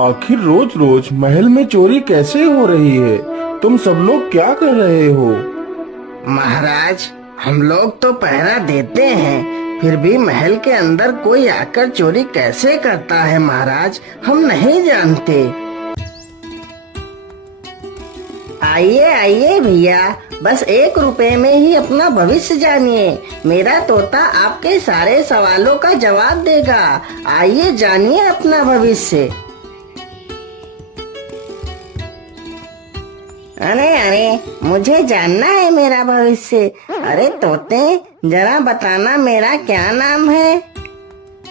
आखिर रोज रोज महल में चोरी कैसे हो रही है? तुम सब लोग क्या कर रहे हो? महाराज, हम लोग तो पहरा देते हैं, फिर भी महल के अंदर कोई आकर चोरी कैसे करता है महाराज, हम नहीं जानते। आइए आइए भैया, बस 1 रुपए में ही अपना भविष्य जानिए। मेरा तोता आपके सारे सवालों का जवाब देगा। आइए जानिए अपना भविष्य। अरे अरे, मुझे जानना है मेरा भविष्य। अरे तोते, जरा बताना मेरा क्या नाम है?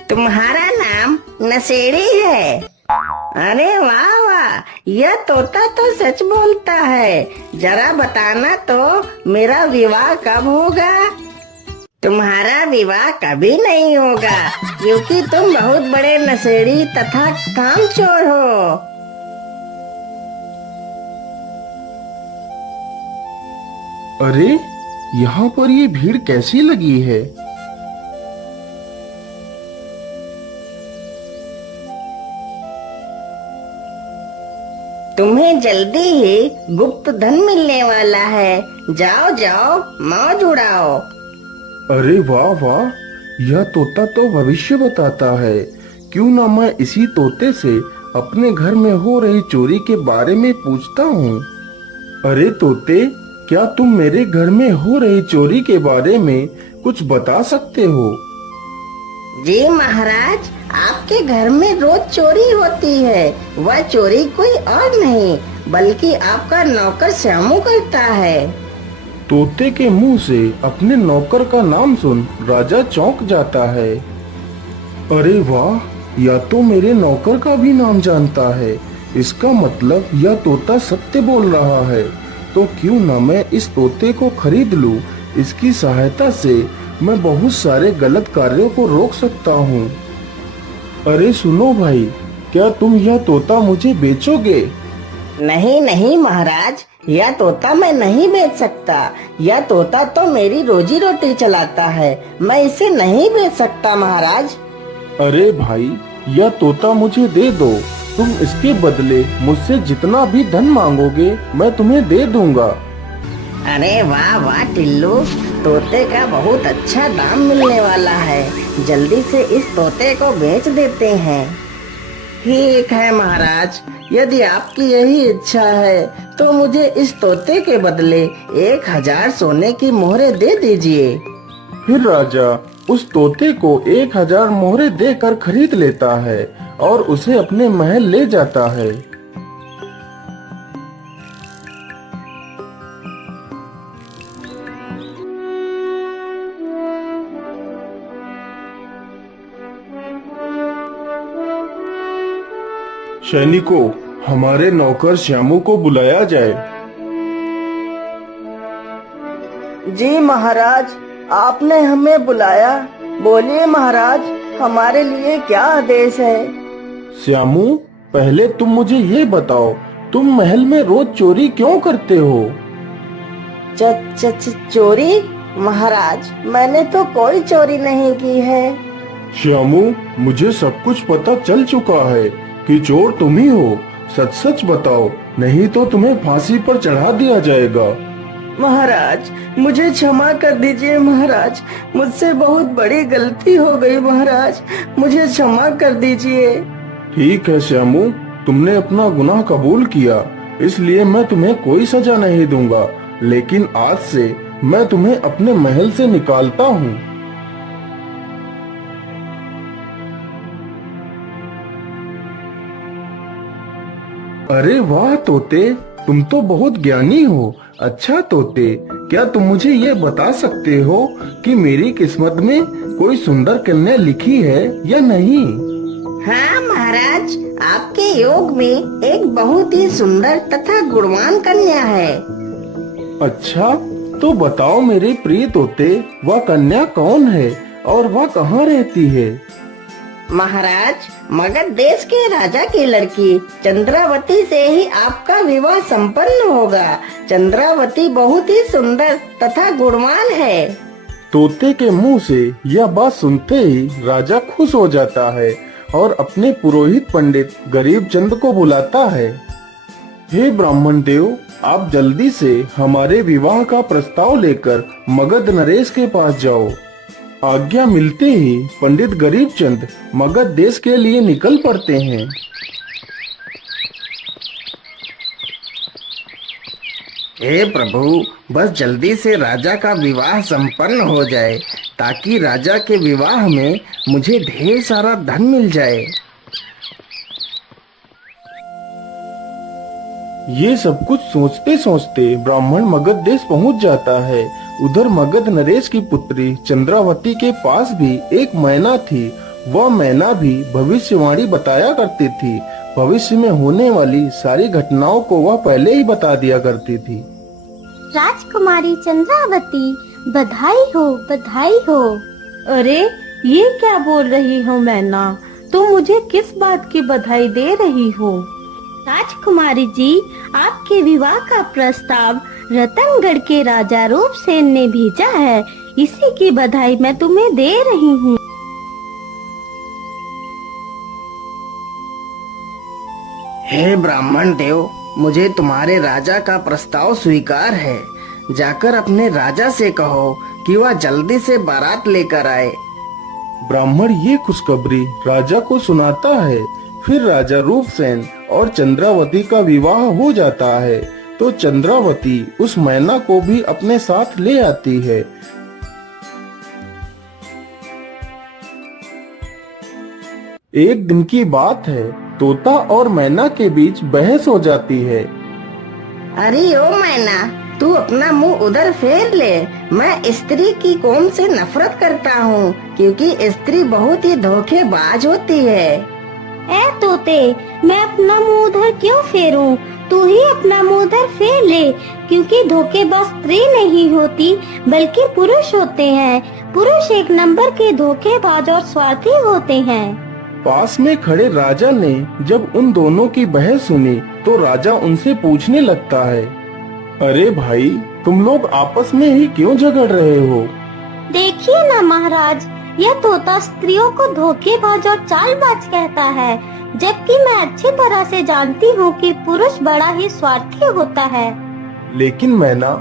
तुम्हारा नाम नशेड़ी है। अरे वाह वाह, यह तोता तो सच बोलता है। जरा बताना तो मेरा विवाह कब होगा? तुम्हारा विवाह कभी नहीं होगा, क्योंकि तुम बहुत बड़े नशेड़ी तथा कामचोर हो। अरे, यहाँ पर ये भीड़ कैसी लगी है? तुम्हें जल्दी ही गुप्त धन मिलने वाला है। जाओ जाओ, मौज उड़ाओ। अरे वाह वाह, यह तोता तो भविष्य बताता है। क्यों ना मैं इसी तोते से अपने घर में हो रही चोरी के बारे में पूछता हूँ। अरे तोते, क्या तुम मेरे घर में हो रही चोरी के बारे में कुछ बता सकते हो? जी महाराज, आपके घर में रोज चोरी होती है। वह चोरी कोई और नहीं बल्कि आपका नौकर श्यामू करता है। तोते के मुंह से अपने नौकर का नाम सुन राजा चौंक जाता है। अरे वाह, या तो मेरे नौकर का भी नाम जानता है। इसका मतलब यह तोता सत्य बोल रहा है। तो क्यों ना मैं इस तोते को खरीद लूं। इसकी सहायता से मैं बहुत सारे गलत कार्यों को रोक सकता हूँ। अरे सुनो भाई, क्या तुम यह तोता मुझे बेचोगे? नहीं नहीं महाराज, यह तोता मैं नहीं बेच सकता। यह तोता तो मेरी रोजी रोटी चलाता है, मैं इसे नहीं बेच सकता महाराज। अरे भाई, यह तोता मुझे दे दो। तुम इसके बदले मुझसे जितना भी धन मांगोगे मैं तुम्हें दे दूंगा। अरे वाह वाह टिल्लू, तोते का बहुत अच्छा दाम मिलने वाला है। जल्दी से इस तोते को बेच देते हैं। ठीक है महाराज, यदि आपकी यही इच्छा है तो मुझे इस तोते के बदले 1000 सोने की मोहरें दे दीजिए। फिर राजा उस तोते को 1000 मोहरें देकर खरीद लेता है और उसे अपने महल ले जाता है। सैनिकों, हमारे नौकर श्यामू को बुलाया जाए। जी महाराज, आपने हमें बुलाया। बोलिए महाराज, हमारे लिए क्या आदेश है? श्यामू, पहले तुम मुझे ये बताओ, तुम महल में रोज चोरी क्यों करते हो? चोरी? महाराज, मैंने तो कोई चोरी नहीं की है। श्यामू, मुझे सब कुछ पता चल चुका है कि चोर तुम ही हो। सच सच बताओ, नहीं तो तुम्हें फांसी पर चढ़ा दिया जाएगा। महाराज, मुझे क्षमा कर दीजिए महाराज, मुझसे बहुत बड़ी गलती हो गई महाराज, मुझे क्षमा कर दीजिए। ठीक है श्यामू, तुमने अपना गुनाह कबूल किया, इसलिए मैं तुम्हें कोई सजा नहीं दूंगा। लेकिन आज से मैं तुम्हें अपने महल से निकालता हूँ। अरे वाह तोते, तुम तो बहुत ज्ञानी हो। अच्छा तोते, क्या तुम मुझे ये बता सकते हो कि मेरी किस्मत में कोई सुंदर कन्या लिखी है या नहीं? हाँ महाराज, आपके योग में एक बहुत ही सुंदर तथा गुणवान कन्या है। अच्छा, तो बताओ मेरे प्रिय तोते, वह कन्या कौन है और वह कहाँ रहती है? महाराज, मगध देश के राजा की लड़की चंद्रावती से ही आपका विवाह संपन्न होगा। चंद्रावती बहुत ही सुंदर तथा गुणवान है। तोते के मुंह से यह बात सुनते ही राजा खुश हो जाता है और अपने पुरोहित पंडित गरीब चंद को बुलाता है। हे ब्राह्मण देव, आप जल्दी से हमारे विवाह का प्रस्ताव लेकर मगध नरेश के पास जाओ। आज्ञा मिलते ही पंडित गरीब चंद मगध देश के लिए निकल पड़ते हैं। हे प्रभु, बस जल्दी से राजा का विवाह संपन्न हो जाए ताकि राजा के विवाह में मुझे ढेर सारा धन मिल जाए। ये सब कुछ सोचते सोचते ब्राह्मण मगध देश पहुंच जाता है। उधर मगध नरेश की पुत्री चंद्रावती के पास भी एक मैना थी। वह मैना भी भविष्यवाणी बताया करती थी। भविष्य में होने वाली सारी घटनाओं को वह पहले ही बता दिया करती थी। राजकुमारी चंद्रावती, बधाई हो, बधाई हो। अरे ये क्या बोल रही हो मैना? तुम मुझे किस बात की बधाई दे रही हो? राजकुमारी जी, आपके विवाह का प्रस्ताव रतनगढ़ के राजा रूपसेन ने भेजा है। इसी की बधाई मैं तुम्हें दे रही हूँ। हे ब्राह्मण देव, मुझे तुम्हारे राजा का प्रस्ताव स्वीकार है। जाकर अपने राजा से कहो कि वह जल्दी से बारात लेकर आए। ब्राह्मण ये खुशखबरी राजा को सुनाता है। फिर राजा रूपसेन और चंद्रावती का विवाह हो जाता है। तो चंद्रावती उस मैना को भी अपने साथ ले आती है। एक दिन की बात है, तोता और मैना के बीच बहस हो जाती है। अरे ओ मैना, तू अपना मुंह उधर फेर ले। मैं स्त्री की कौम से नफरत करता हूँ क्योंकि स्त्री बहुत ही धोखेबाज होती है। ए तोते, मैं अपना मुंह उधर क्यों फेरूं? तू ही अपना मुंह उधर फेर ले, क्योंकि धोखेबाज स्त्री नहीं होती बल्कि पुरुष होते हैं। पुरुष एक नंबर के धोखेबाज और स्वार्थी होते हैं। पास में खड़े राजा ने जब उन दोनों की बहस सुनी तो राजा उनसे पूछने लगता है, अरे भाई, तुम लोग आपस में ही क्यों झगड़ रहे हो? देखिए ना महाराज, यह तोता स्त्रियों को धोखेबाज और चालबाज कहता है, जबकि मैं अच्छी तरह से जानती हूँ कि पुरुष बड़ा ही स्वार्थी होता है। लेकिन मैना,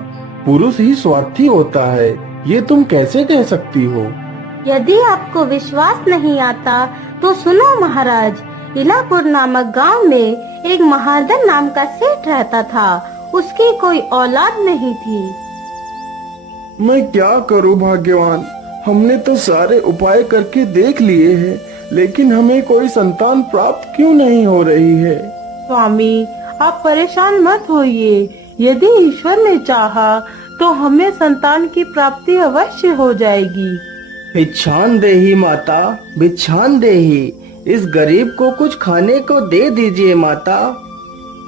पुरुष ही स्वार्थी होता है, ये तुम कैसे कह सकती हो? यदि आपको विश्वास नहीं आता तो सुनो महाराज। इलापुर नामक गांव में एक महादन नाम का सेठ रहता था। उसकी कोई औलाद नहीं थी। मैं क्या करूं भाग्यवान, हमने तो सारे उपाय करके देख लिए हैं, लेकिन हमें कोई संतान प्राप्त क्यों नहीं हो रही है? स्वामी, आप परेशान मत होइए। यदि ईश्वर ने चाहा तो हमें संतान की प्राप्ति अवश्य हो जाएगी। भिक्षान देही माता, भिक्षान देही। इस गरीब को कुछ खाने को दे दीजिए माता।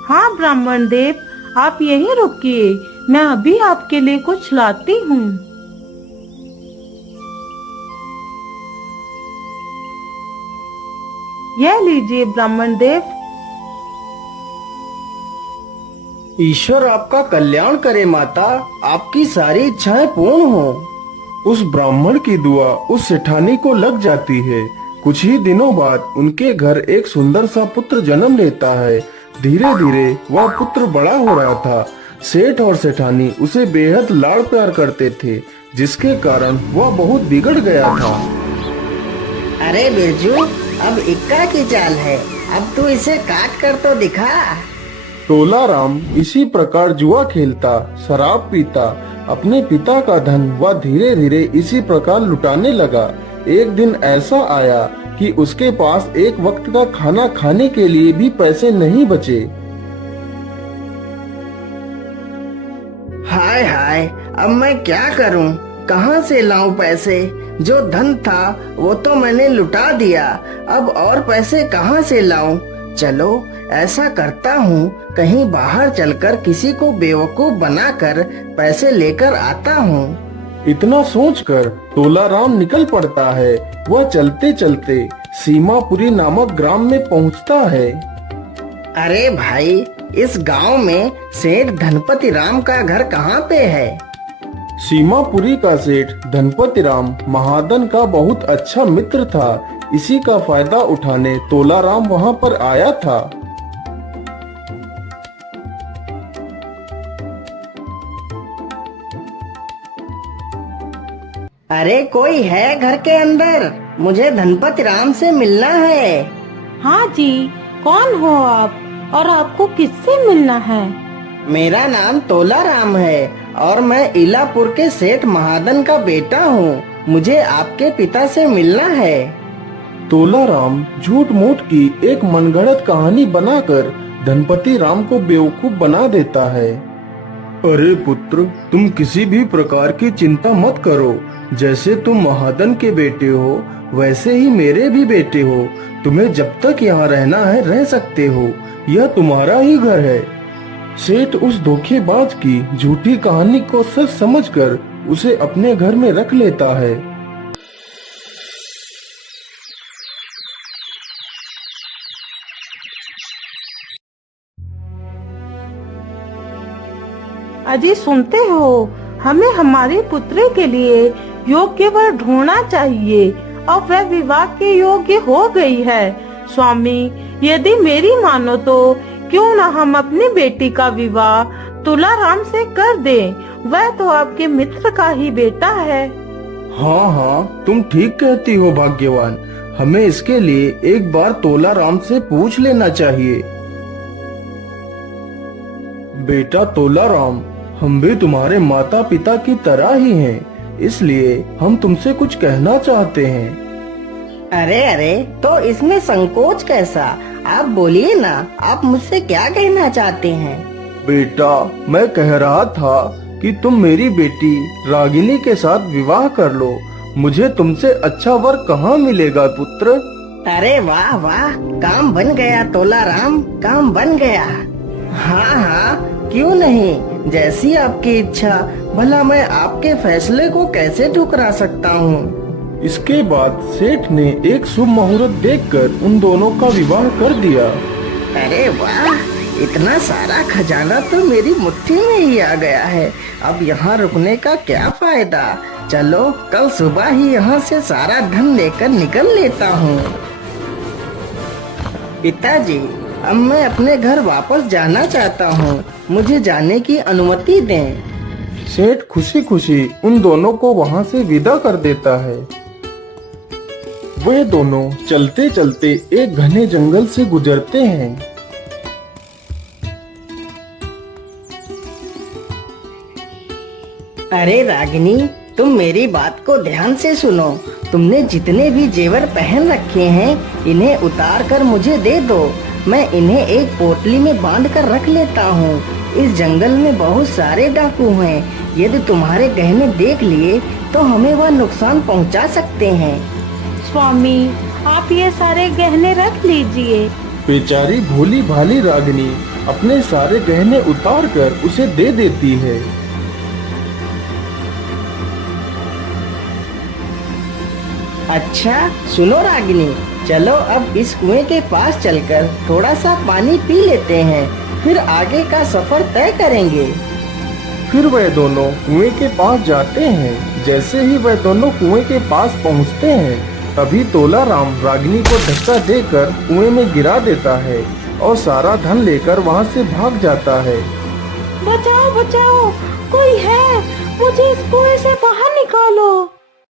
हाँ ब्राह्मण देव, आप यहीं रुकिए, मैं अभी आपके लिए कुछ लाती हूँ। यह लीजिए ब्राह्मण देव। ईश्वर आपका कल्याण करे माता, आपकी सारी इच्छाएं पूर्ण हो। उस ब्राह्मण की दुआ उस सेठानी को लग जाती है। कुछ ही दिनों बाद उनके घर एक सुंदर सा पुत्र जन्म लेता है। धीरे धीरे वह पुत्र बड़ा हो रहा था। सेठ और सेठानी उसे बेहद लाड़ प्यार करते थे, जिसके कारण वह बहुत बिगड़ गया था। अरे बिरजू, अब इक्का की चाल है, अब तू इसे काट कर तो दिखा। तोलाराम इसी प्रकार जुआ खेलता, शराब पीता, अपने पिता का धन वह धीरे धीरे इसी प्रकार लुटाने लगा। एक दिन ऐसा आया कि उसके पास एक वक्त का खाना खाने के लिए भी पैसे नहीं बचे। हाय हाय, अब मैं क्या करूं? कहां से लाऊं पैसे? जो धन था वो तो मैंने लुटा दिया, अब और पैसे कहां से लाऊं? चलो ऐसा करता हूँ, कहीं बाहर चलकर किसी को बेवकूफ बनाकर पैसे लेकर आता हूँ। इतना सोचकर तोलाराम निकल पड़ता है। वह चलते चलते सीमापुरी नामक ग्राम में पहुँचता है। अरे भाई, इस गांव में सेठ धनपति राम का घर कहाँ पे है? सीमापुरी का सेठ धनपति राम महादन का बहुत अच्छा मित्र था। इसी का फायदा उठाने तोलाराम वहां पर आया था। अरे कोई है घर के अंदर? मुझे धनपति राम से मिलना है। हाँ जी, कौन हो आप और आपको किससे मिलना है? मेरा नाम तोलाराम है और मैं इलापुर के सेठ महादन का बेटा हूँ। मुझे आपके पिता से मिलना है। तोलाराम झूठ मूठ की एक मनगढ़ंत कहानी बनाकर धनपति राम को बेवकूफ बना देता है। अरे पुत्र, तुम किसी भी प्रकार की चिंता मत करो। जैसे तुम महादन के बेटे हो वैसे ही मेरे भी बेटे हो। तुम्हें जब तक यहाँ रहना है रह सकते हो, यह तुम्हारा ही घर है। सेठ उस धोखेबाज की झूठी कहानी को सच समझकर उसे अपने घर में रख लेता है। अजी सुनते हो, हमें हमारे पुत्र के लिए योग्य वर ढूंढना चाहिए और वह विवाह के योग्य हो गई है। स्वामी, यदि मेरी मानो तो क्यों न हम अपनी बेटी का विवाह तुलाराम से कर दें। वह तो आपके मित्र का ही बेटा है। हाँ हाँ, तुम ठीक कहती हो भाग्यवान। हमें इसके लिए एक बार तोलाराम से पूछ लेना चाहिए। बेटा तोलाराम, हम भी तुम्हारे माता पिता की तरह ही हैं, इसलिए हम तुमसे कुछ कहना चाहते हैं। अरे अरे, तो इसमें संकोच कैसा? आप बोलिए ना, आप मुझसे क्या कहना चाहते हैं? बेटा, मैं कह रहा था कि तुम मेरी बेटी रागिनी के साथ विवाह कर लो। मुझे तुमसे अच्छा वर कहाँ मिलेगा पुत्र। अरे वाह वाह, काम बन गया तोलाराम, काम बन गया। हाँ हाँ, क्यों नहीं, जैसी आपकी इच्छा। भला मैं आपके फैसले को कैसे ठुकरा सकता हूँ। इसके बाद सेठ ने एक शुभ मुहूर्त देखकर उन दोनों का विवाह कर दिया। अरे वाह, इतना सारा खजाना तो मेरी मुट्ठी में ही आ गया है। अब यहाँ रुकने का क्या फायदा। चलो कल सुबह ही यहाँ से सारा धन लेकर निकल लेता हूँ। पिताजी, अब मैं अपने घर वापस जाना चाहता हूँ। मुझे जाने की अनुमति दें। सेठ खुशी खुशी उन दोनों को वहाँ से विदा कर देता है। वे दोनों चलते चलते एक घने जंगल से गुजरते हैं। अरे रागिनी, तुम मेरी बात को ध्यान से सुनो। तुमने जितने भी जेवर पहन रखे हैं इन्हें उतार कर मुझे दे दो। मैं इन्हें एक पोटली में बांध कर रख लेता हूँ। इस जंगल में बहुत सारे डाकू हैं। यदि तुम्हारे गहने देख लिए तो हमें वह नुकसान पहुँचा सकते हैं। स्वामी, आप ये सारे गहने रख लीजिए। बेचारी भोली भाली रागिनी अपने सारे गहने उतार कर उसे दे देती है। अच्छा सुनो रागिनी, चलो अब इस कुएं के पास चलकर थोड़ा सा पानी पी लेते हैं, फिर आगे का सफर तय करेंगे। फिर वह दोनों कुएं के पास जाते हैं। जैसे ही वह दोनों कुएं के पास पहुंचते हैं तभी तोलाराम रागिनी को धक्का देकर कुएं में गिरा देता है और सारा धन लेकर वहां से भाग जाता है। बचाओ बचाओ, कोई है, मुझे इस कुएं से बाहर निकालो।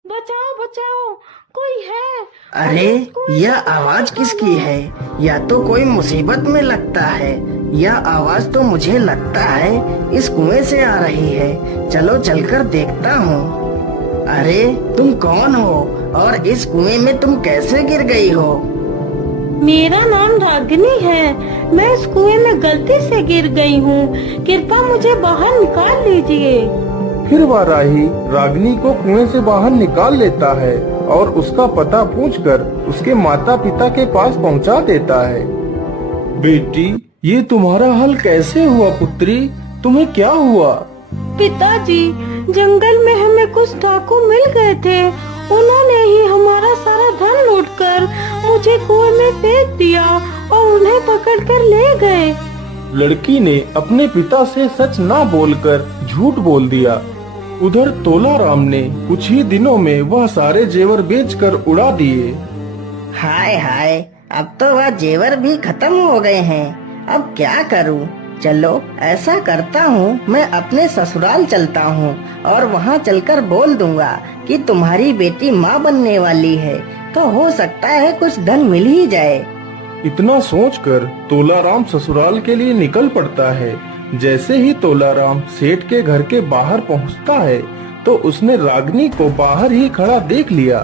बचाओ बचाओ, कोई है। अरे यह आवाज किसकी है? या तो कोई मुसीबत में लगता है। यह आवाज तो मुझे लगता है इस कुएं से आ रही है। चलो चलकर देखता हूँ। अरे तुम कौन हो और इस कुएं में तुम कैसे गिर गई हो? मेरा नाम रागिनी है। मैं इस कुएं में गलती से गिर गई हूँ। कृपया मुझे बाहर निकाल लीजिए। फिर वाराही रागिनी को कुएं से बाहर निकाल लेता है और उसका पता पूछकर उसके माता पिता के पास पहुंचा देता है। बेटी, ये तुम्हारा हल कैसे हुआ पुत्री? तुम्हें क्या हुआ? पिताजी, जंगल में हमें कुछ डाकू मिल गए थे। उन्होंने ही हमारा सारा धन लूटकर मुझे कुएं में फेंक दिया और उन्हें पकड़कर ले गए। लड़की ने अपने पिता से सच ना बोलकर झूठ बोल दिया। उधर तोलाराम ने कुछ ही दिनों में वह सारे जेवर बेचकर उड़ा दिए। हाय हाय, अब तो वह जेवर भी खत्म हो गए हैं। अब क्या करूं? चलो ऐसा करता हूँ, मैं अपने ससुराल चलता हूँ और वहाँ चलकर बोल दूंगा कि तुम्हारी बेटी माँ बनने वाली है, तो हो सकता है कुछ धन मिल ही जाए। इतना सोचकर तोलाराम ससुराल के लिए निकल पड़ता है। जैसे ही तोलाराम सेठ के घर के बाहर पहुंचता है तो उसने रागिनी को बाहर ही खड़ा देख लिया।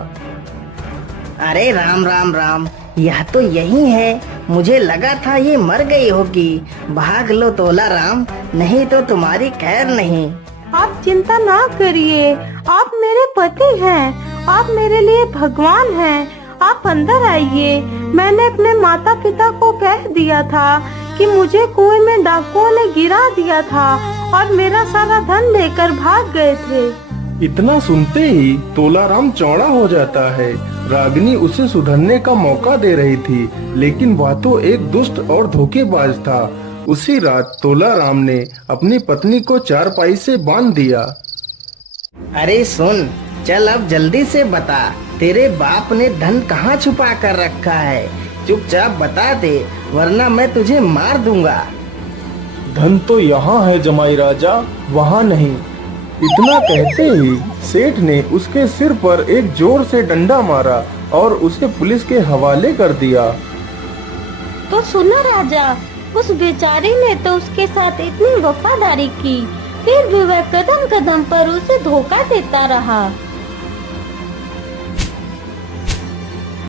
अरे राम राम राम, यह तो यही है। मुझे लगा था ये मर गई होगी। भाग लो तोलाराम, नहीं तो तुम्हारी खैर नहीं। आप चिंता ना करिए, आप मेरे पति हैं, आप मेरे लिए भगवान हैं। आप अंदर आइए। मैंने अपने माता पिता को कह दिया था कि मुझे कुएं में डाकुओं ने गिरा दिया था और मेरा सारा धन लेकर भाग गए थे। इतना सुनते ही तोलाराम चौड़ा हो जाता है। रागिनी उसे सुधरने का मौका दे रही थी, लेकिन वह तो एक दुष्ट और धोखेबाज था। उसी रात तोलाराम ने अपनी पत्नी को चारपाई से बांध दिया। अरे सुन, चल अब जल्दी से बता, तेरे बाप ने धन कहाँ छुपा कर रखा है? चुपचाप बता दे, वरना मैं तुझे मार दूंगा। धन तो यहाँ है जमाई राजा, वहाँ नहीं। इतना कहते ही सेठ ने उसके सिर पर एक जोर से डंडा मारा और उसे पुलिस के हवाले कर दिया। तो सुनो राजा, उस बेचारी ने तो उसके साथ इतनी वफादारी की, फिर भी वह कदम कदम पर उसे धोखा देता रहा।